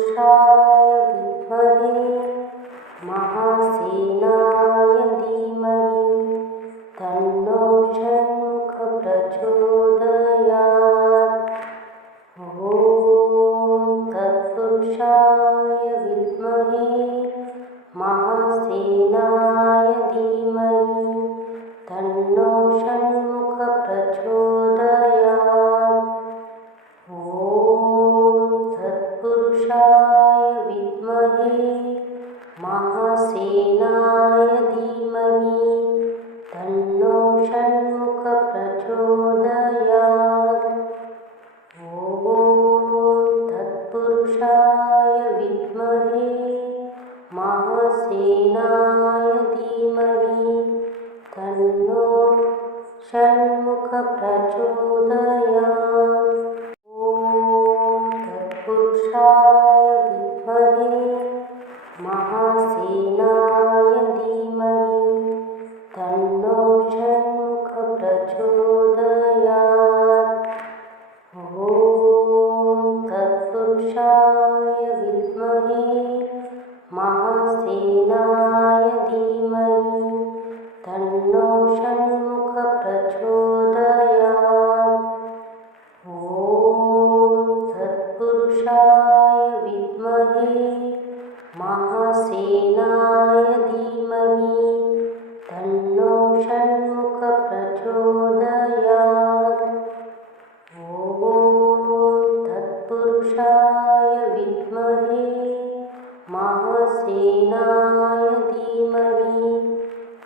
तत्पुरुषाय विद्महे महासेनाय धीमहि तन्नो षण्मुखः प्रचोदयात्। ॐ तत्पुरुषाय विद्महे महासेनाय धीमहि तन्नो षण्मुखः प्रचोदयात्। ॐ तत्पुरुषाय विद्महे महासेनाय धीमहि तन्नो षण्मुखः प्रचोदयात्। ॐ तत्पुरुषाय विद्महे महासेनाय धीमहि तन्नो षण्मुखः प्रचोदयात्। ॐ तत्पुरुषाय विद्महे महासेनाय धीमहि तन्नो षण्मुखः प्रचोदयात्। ॐ तत्पुरुषाय विद्महे महासेनाय धीमहि तन्नो षण्मुखः प्रचोदयात्। ॐ तत्पुरुषाय विद्महे महासेनाय धीमहि तन्नो षण्मुखः प्रचोदयात्। ॐ तत्पुरुषाय विद्महे महासेनाय धीमहि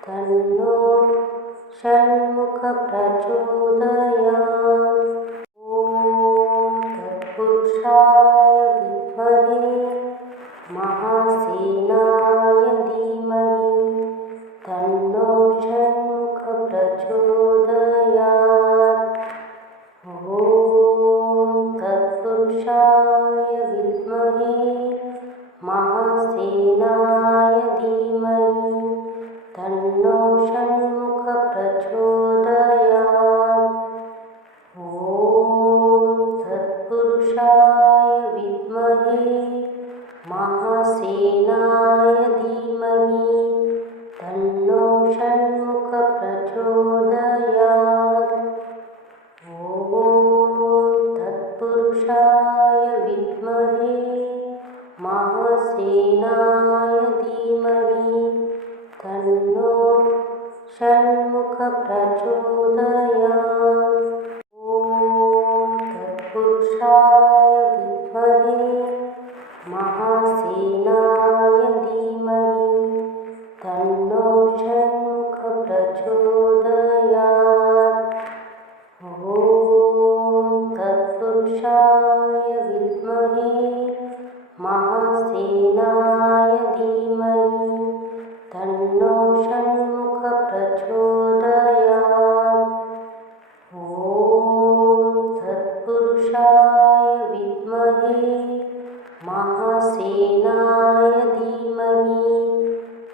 तन्नो षण्मुखः प्रचोदयात्। ॐ तत्पुरुषाय विद्महे महासेनाय धीमहि तन्नो षण्मुखः प्रचोदयात्। ॐ तत्पुरुषाय विद्महे महासेनाय धीमहि तन्नो षण्मुखः प्रचोदयात्। ॐ तत्पुरुषाय विद्महे महासेनाय धीमहि तन्नो षण्मुखः प्रचोदयात्। ॐ तत्पुरुषाय विद्महे महासेनाय धीमहि तन्नो षण्मुखः प्रचोदयात्। ॐ तत्पुरुषाय विद्महे महासेनाय धीमहि तन्नो षण्मुखः प्रचोदयात्। ॐ तत्पुरुषाय विद्महे महासेनाय धीमहि तन्नो षण्मुखः प्रचोदयात्। ॐ तत्पुरुषाय विद्महे महासेनाय धीमहि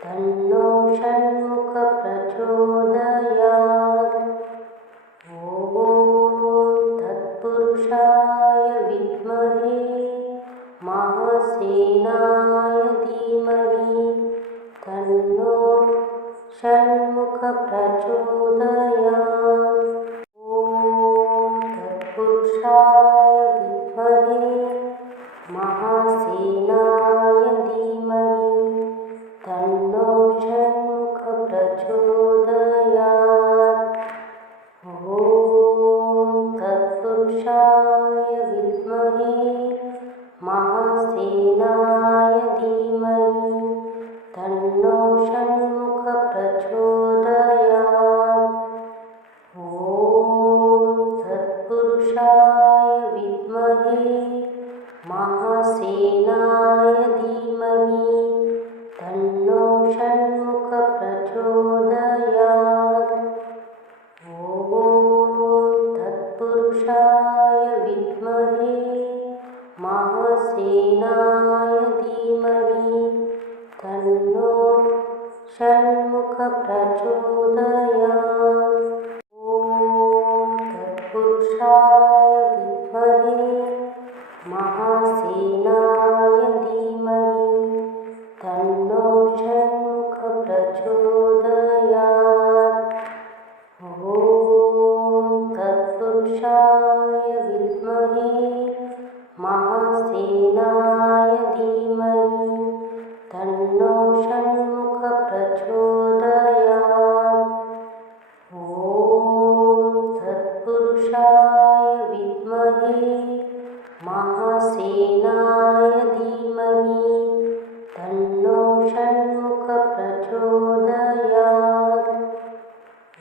तन्नो षण्मुखः प्रचोदयात्। ॐ तत्पुरुषाय विद्महे महासेनाय धीमहि तन्नो षण्मुखः प्रचोदयात्। ॐ तत्पुरुषाय विद्महे महासेनाय धीमहि तन्नो षण्मुखः प्रचोदयात्। ॐ तत्पुरुषाय विद्महे महासेनाय धीमहि तन्नो षण्मुखः प्रचोदयात्। ॐ तत्पुरुषाय विद्महे महासेनाय धीमहि तन्नो षण्मुखः प्रचोदयात्। ॐ तत्पुरुषाय विद्महे महासेनाय धीमहि तन्नो षण्मुखः प्रचोदयात्। ॐ तत्पुरुषाय विद्महे महासेनाय महासेनाय धीमहि तन्नो षण्मुखः प्रचोदयात्।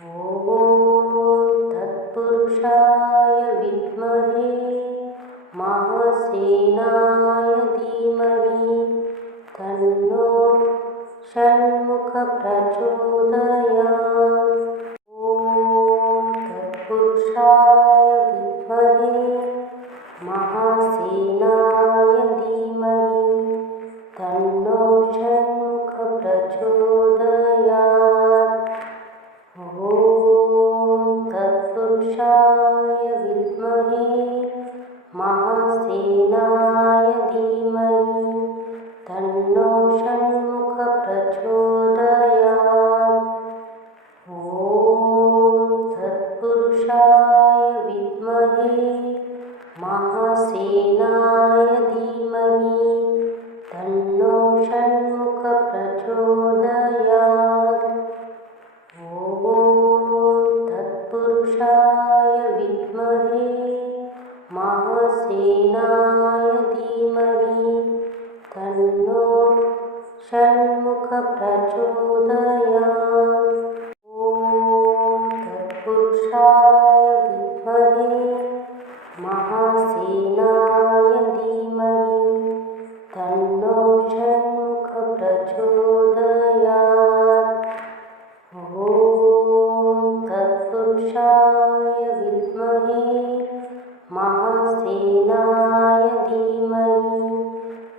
ॐ तत्पुरुषाय विद्महे महासेनाय धीमहि तन्नो षण्मुखः प्रचोदयात्। ॐ तत्पुरुषाय विद्महे महासेनाय धीमहि तन्नो षण्मुखः प्रचोदयात्। ॐ तत्पुरुषाय विद्महे महासेनाय धीमहि तन्नो षण्मुखः प्रचोदयात्। ॐ तत्पुरुषाय विद्महे महासेनाय धीमहि तन्नो षण्मुखः प्रचोदयात्। ॐ तत्पुरुषाय विद्महे महासेनाय धीमहि तन्नो षण्मुखः प्रचोदयात्। ॐ तत्पुरुषाय विद्महे महासेनाय धीमहि तन्नो षण्मुखः प्रचोदयात्। ॐ तत्पुरुषाय विद्महे महासेनाय धीमहि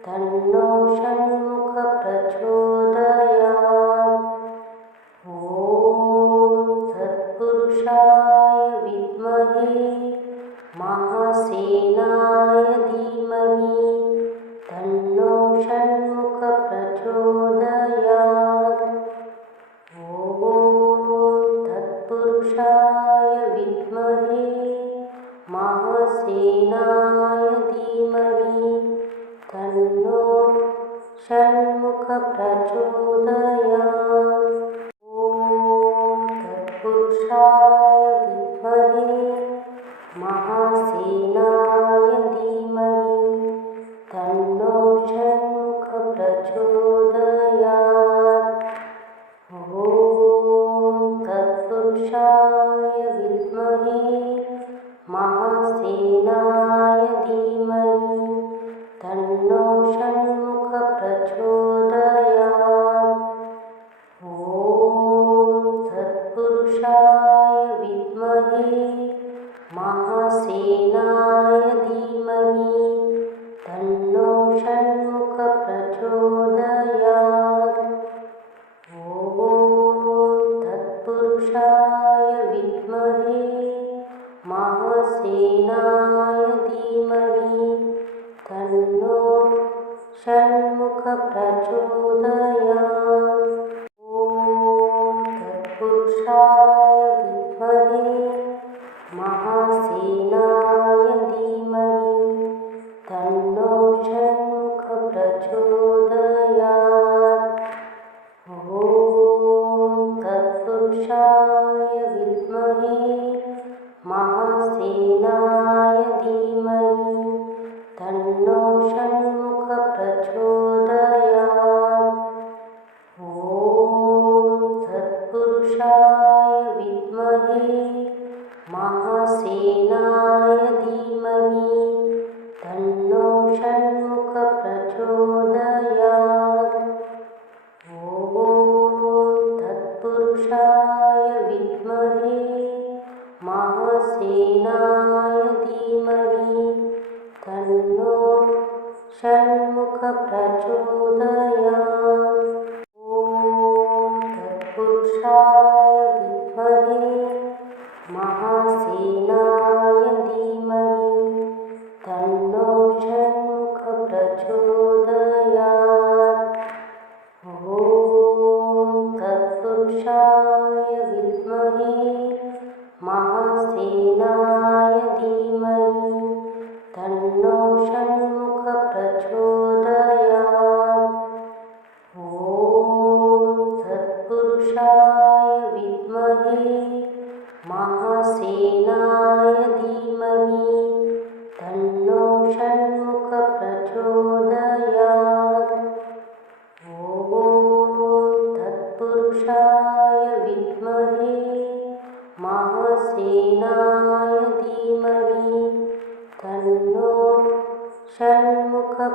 तन्नो षण्मुखः प्रचोदयात्। ॐ तत्पुरुषाय विद्महे महासेनाय धीमहि तन्नो षण्मुखः प्रचोदयात्। ॐ तत्पुरुषाय विद्महे महासेनाय धीमहि तन्नो षण्मुखः प्रचोदयात्। ॐ तत्पुरुषाय विद्महे महासेनाय धीमहि तन्नो षण्मुखः प्रचोदयात्। ॐ तत्पुरुषाय विद्महे महासेनाय धीमहि तन्नो षण्मुखः प्रचोदयात्। ॐ तत्पुरुषाय विद्महे महासेनाय धीमहि तन्नो षण्मुखः प्रचोदयात्। ॐ तत्पुरुषाय विद्महे महासेनाय धीमहि तन्नो षण्मुखः प्रचोदयात्। ॐ तत्पुरुषाय विद्महे महासेनाय धीमहि तन्नो षण्मुखः प्रचोदयात्। ॐ तत्पुरुषाय विद्महे महासेनाय धीमहि तन्नो षण्मुखः प्रचोदयात्। ॐ तत्पुरुषाय विद्महे महासेनाय धीमहि तन्नो षण्मुखः प्रचोदयात्। ॐ तत्पुरुषाय विद्महे महासेनाय धीमहि तन्नो षण्मुखः प्रचोदयात्। ॐ तत्पुरुषाय विद्महे महासेनाय धीमहि तन्नो षण्मुखः प्रचोदयात्। ॐ तत्पुरुषाय विद्महे महासेनाय धीमहि तन्नो षण्मुखः प्रचोदयात्। ॐ षण्मुखप्रचोदयात्।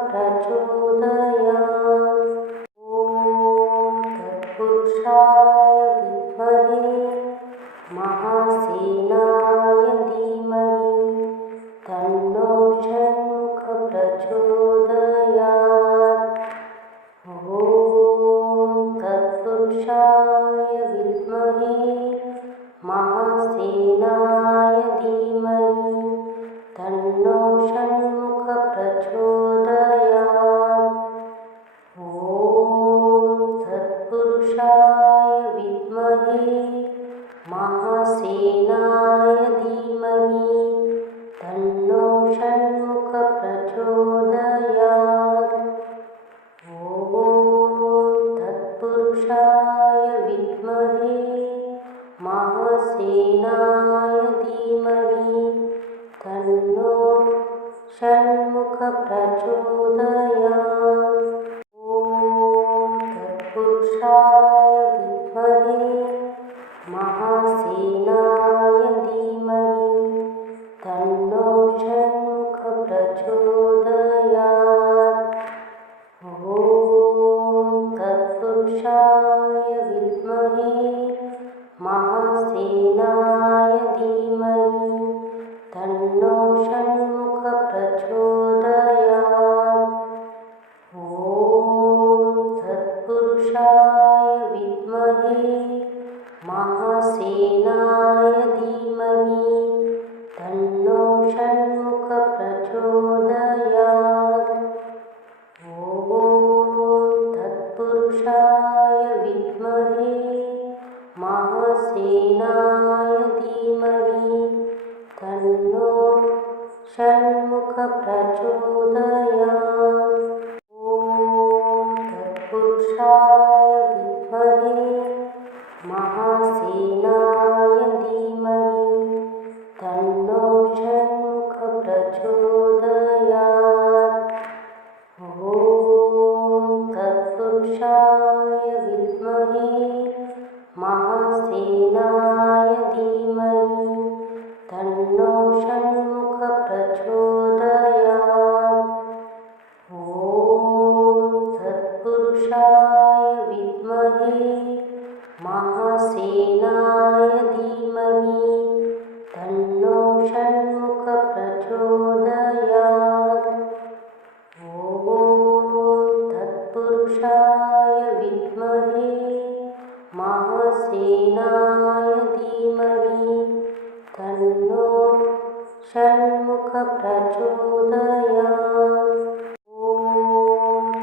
ॐ तत्पुरुषाय विद्महे महासेनाय धीमहि तन्नो षण्मुखप्रचोदयात्। ॐ तत्पुरुषाय विद्महे महासेनाय धीमहि तन्नो षण्मुखप्रचोदयात्। ॐ तत्पुरुषाय विद्महे महासेनाय धीमहि तन्नो षण्मुखप्रचोदयात्। ॐ तत्पुरुषाय विद्महे महासेनाय धीमहि तन्नो षण्मुखप्रचोदयात्। ॐ तत्पुरुषाय विद्महे महासेनाय धीमहि तन्नो षण्मुखप्रचोदयात्। ॐ तत्पुरुषाय विद्महे महासेनाय धीमहि तन्नो षण्मुखप्रचोदयात्। ॐ तत्पुरुषाय विद्महे महासेनाय धीमहि तन्नो षण्मुखप्रचोदयात्। ॐ तत्पुरुषाय विद्महे महासेनाय धीमहि तन्नो षण्मुखप्रचोदयात्। ॐ तत्पुरुषाय विद्महे महासेनाय धीमहि तन्नो षण्मुखप्रचोदयात्। ॐ तत्पुरुषाय विद्महे महासेनाय धीमहि तन्नो षण्मुखप्रचोदयात्। ॐ तत्पुरुषाय विद्महे महासेनाय धीमहि तन्नो षण्मुखप्रचोदयात्। ॐ तत्पुरुषाय विद्महे महासेनाय धीमहि तन्नो षण्मुखप्रचोदयात्। ॐ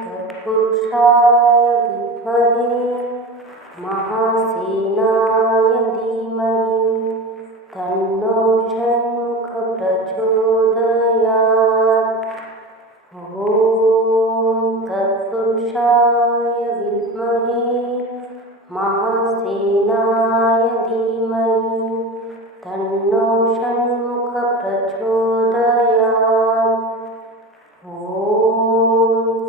तत्पुरुषाय विद्महे महासेनाय धीमहि तन्नो षण्मुखप्रचोदयात्। ॐ तत्पुरुषाय विद्महे महासेनाय धीमहि तन्नो षण्मुखप्रचोदयात्। ॐ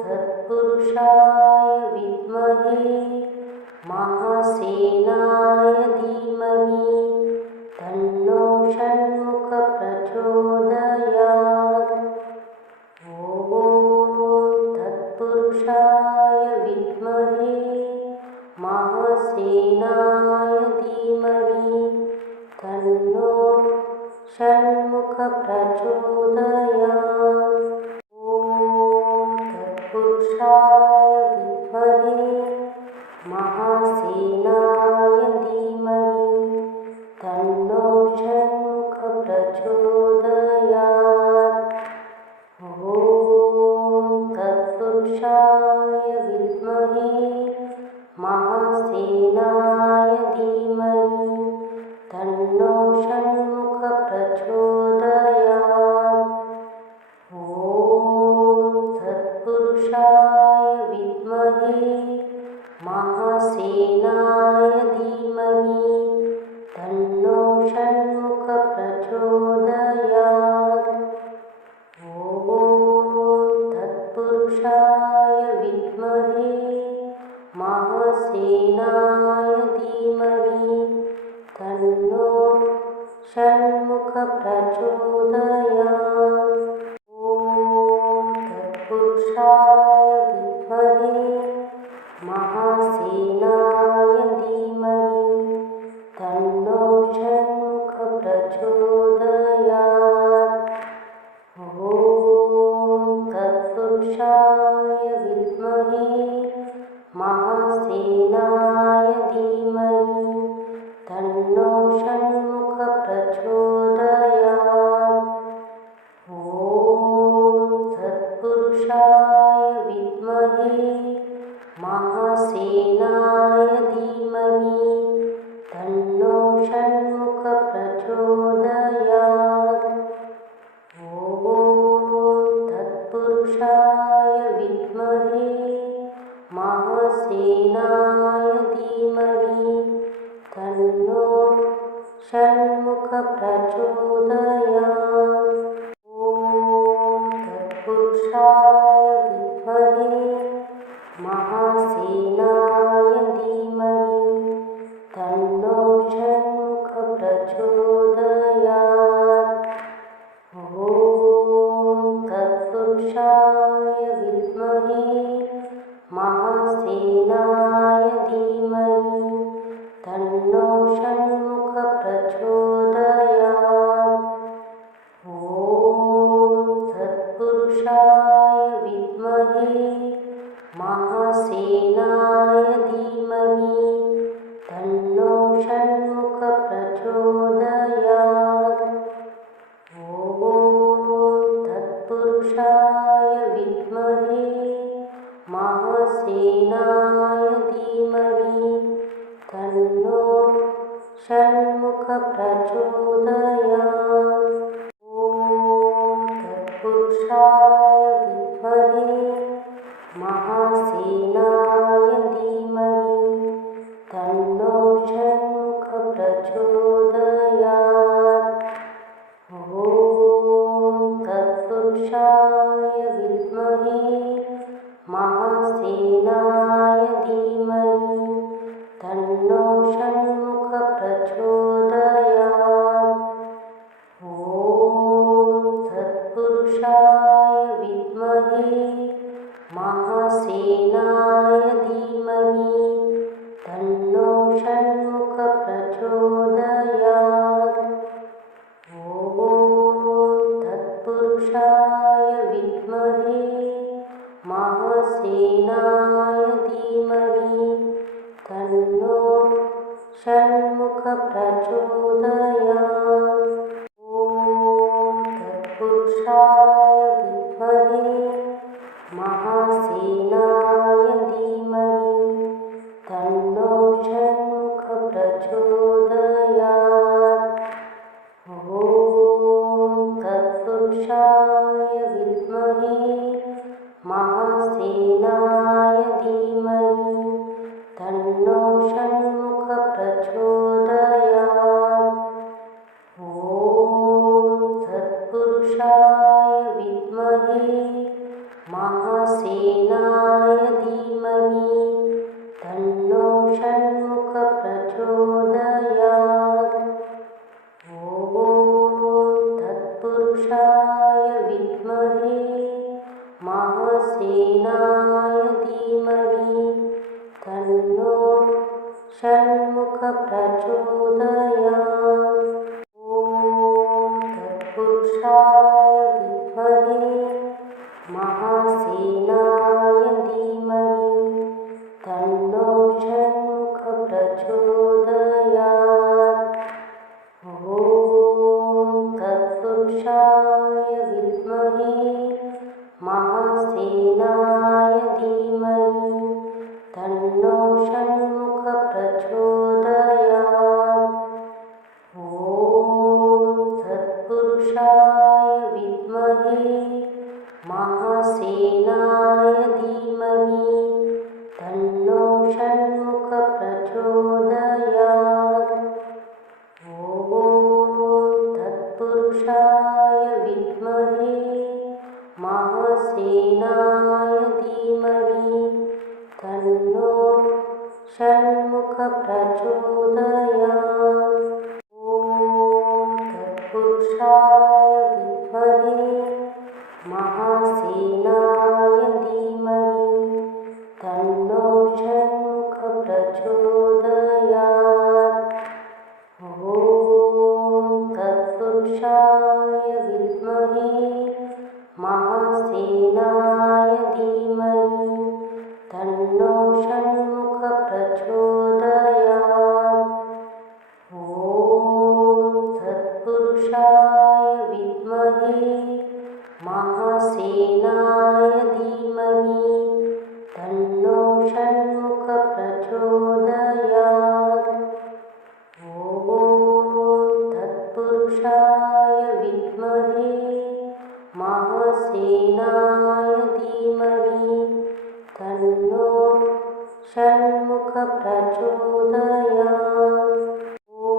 तत्पुरुषाय विद्महे महासेनाय धीमहि तन्नो षण्मुखप्रचोदयात्। ॐ तत्पुरुषाय विद्महे महासेनाय धीमहि तन्नो षण्मुखप्रचोदयात्। ॐ तत्पुरुषाय विद्महे महासेनाय धीमहि तन्नो षण्मुखप्रचोदयात्। ॐ तत्पुरुषाय विद्महे महासेनाय धीमहि तन्नो षण्मुखप्रचोदयात्। ॐ तत्पुरुषाय विद्महे महासेनाय धीमहि तन्नो षण्मुखप्रचोदयात्। ॐ तत्पुरुषाय विद्महे महासेनाय धीमहि तन्नो षण्मुखप्रचोदयात्। ॐ विद्महे महासेनाय धीमहि तन्नो षण्मुख प्रचोदयात्। ॐ तत्पुरुषाय विद्महे महासेनाय धीमहि तन्नो षण्मुख प्रचोदयात्। ॐ तत्पुरुषाय विद्महे महासेनाय धीमहि तन्नो षण्मुख प्रचोदयात्। ॐ तत्पुरुषाय विद्महे महासेनाय धीमहि तन्नो षण्मुख प्रचोदयात्। ॐ तत्पुरुषाय विद्महे महासेनाय धीमहि तन्नो षण्मुख प्रचोदयात्। ॐ तत्पुरुषाय विद्महे महासेनाय धीमहि तन्नो षण्मुख प्रचोदयात्। ॐ तत्पुरुषाय विद्महे महासेनाय धीमहि तन्नो षण्मुख प्रचोदयात्। ॐ तत्पुरुषाय विद्महे महासेनाय धीमहि तन्नो षण्मुख प्रचोदयात्। ॐ तत्पुरुषाय विद्महे महासेनाय धीमहि तन्नो षण्मुख प्रचोदयात्। ॐ तत्पुरुषाय विद्महे महासेनाय धीमहि तन्नो षण्मुख प्रचोदयात्। ॐ तत्पुरुषाय विद्महे महासेनाय धीमहि तन्नो षण्मुख प्रचोदयात्। ॐ तत्पुरुषाय विद्महे महासेनाय धीमहि तन्नो षण्मुख प्रचोदयात्। ॐ तत्पुरुषाय विद्महे महासेनाय धीमहि तन्नो षण्मुख प्रचोदयात्। ॐ तत्पुरुषाय विद्महे महासेनाय धीमहि तन्नो षण्मुख प्रचोदयात्। ॐ तत्पुरुषाय विद्महे महासेनाय धीमहि तन्नो षण्मुख प्रचोदयात्। ॐ तत्पुरुषाय विद्महे महासेनाय धीमहि तन्नो षण्मुख प्रचोदयात्। ॐ तत्पुरुषाय विद्महे महासेनाय धीमहि तन्नो षण्मुख प्रचोदयात्। ॐ तत्पुरुषाय विद्महे महासेनाय धीमहि तन्नो षण्मुख प्रचोदयात्। ॐ तत्पुरुषाय विद्महे महासेनाय धीमहि तन्नो षण्मुख प्रचोदयात्। ॐ तत्पुरुषाय विद्महे महासेनाय धीमहि तन्नो षण्मुख प्रचोदयात्। ॐ तत्पुरुषाय विद्महे महासेनाय महासेनाय धीमहि तन्नो षण्मुख प्रचोदयात्। ॐ तत्पुरुषाय विद्महे महासेनाय धीमहि तन्नो षण्मुख प्रचोदयात्। ॐ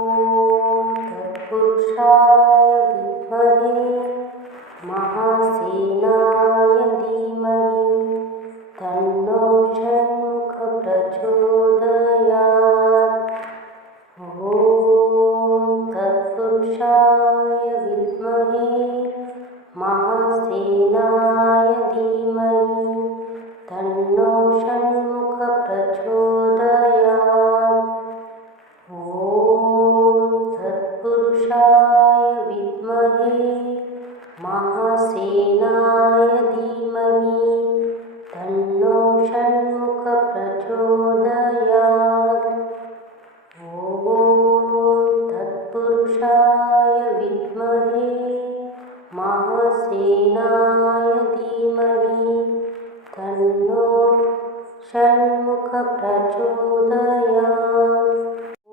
तत्पुरुषाय विद्महे महासेनाय धीमहि तन्नो षण्मुख प्रचोदयात्। ॐ तत्पुरुषाय विद्महे महासेनाय धीमहि तन्नो षण्मुख प्रचोदयात्। ॐ तत्पुरुषाय विद्महे महासेनाय धीमहि तन्नो षण्मुख प्रचोदयात्। ॐ तत्पुरुषाय विद्महे महासेनाय धीमहि तन्नो षण्मुख प्रचोदयात्।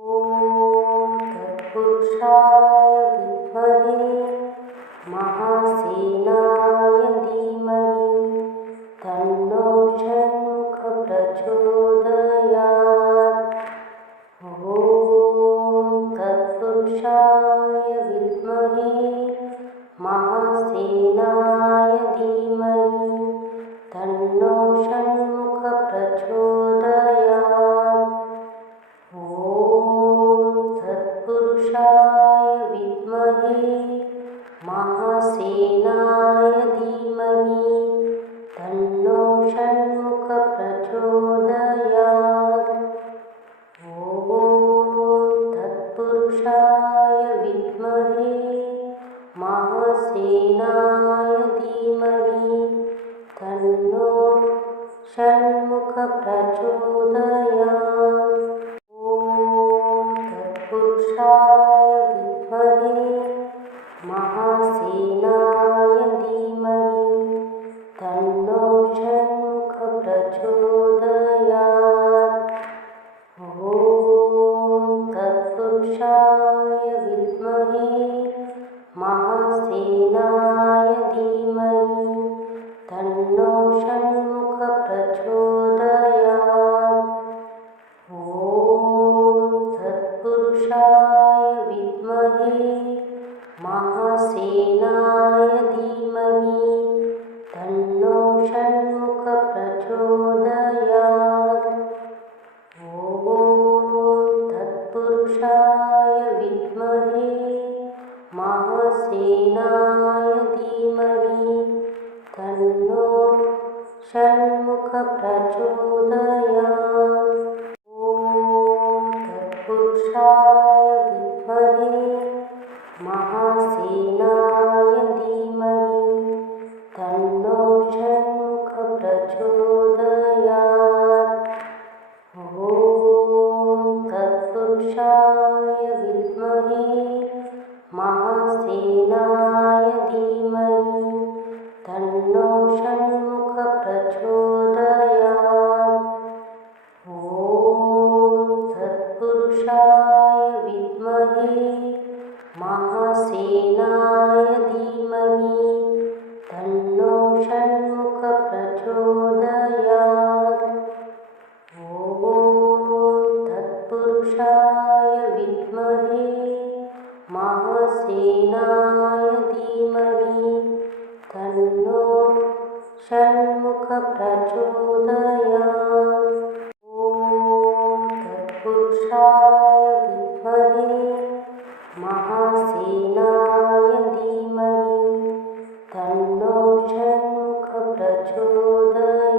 ॐ तत्पुरुषाय विद्महे महासेनाय धीमहि तन्नो षण्मुख प्रचोदयात्। ॐ तत्पुरुषाय विद्महे महासेनाय धीमहि तन्नो षण्मुख प्रचोदयात्। ॐ तत्पुरुषाय विद्महे महासेनाय धीमहि तन्नो षण्मुख प्रचोदयात्। ॐ तत्पुरुषाय विद्महे महासेनाय धीमहि तन्नो षण्मुख प्रचोदयात्। ॐ तत्पुरुषाय विद्महे महासेनाय धीमहि तन्नो षण्मुख प्रचोदयात्। ॐ तत्पुरुषाय विद्महे महासेनाय धीमहि तन्नो षण्मुख प्रचोदयात्। ॐ तत्पुरुषाय विद्महे महासेनाय धीमहि तन्नो षण्मुख प्रचोदयात्। ॐ तत्पुरुषाय विद्महे महासेनाय धीमहि तन्नो षण्मुख प्रचोदयात्। ॐ तत्पुरुषाय विद्महे महासेनाय धीमहि तन्नो षण्मुख प्रचोदयात्। ॐ तत्पुरुषाय विद्महे महासेनाय धीमहि तन्नो षण्मुख प्रचोदयात्। ॐ तत्पुरुषाय विद्महे महासेनाय धीमहि तन्नो षण्मुख प्रचोदयात्। ॐ तत्पुरुषाय विद्महे महासेनाय धीमहि तन्नो षण्मुख प्रचोदयात्। ॐ तत्पुरुषाय विद्महे महासेनाय धीमहि तन्नो षण्मुख प्रचोदयात्।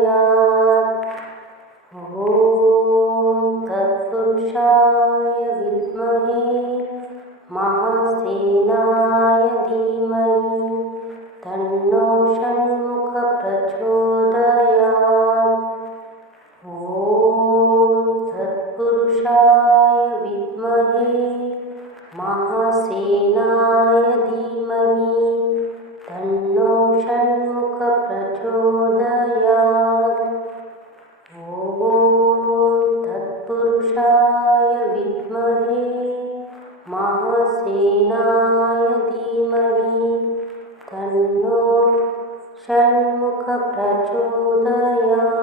ॐ तत्पुरुषाय विद्महे महासेनाय धीमहि तन्नो षण्मुख प्रचोदयात्। ॐ तत्पुरुषाय विद्महे महासेनाय धीमहि तन्नो षण्मुख प्रचोदयात्। वज्रसेनाय धीमहि तन्नो षण्मुखः प्रचोदयात्।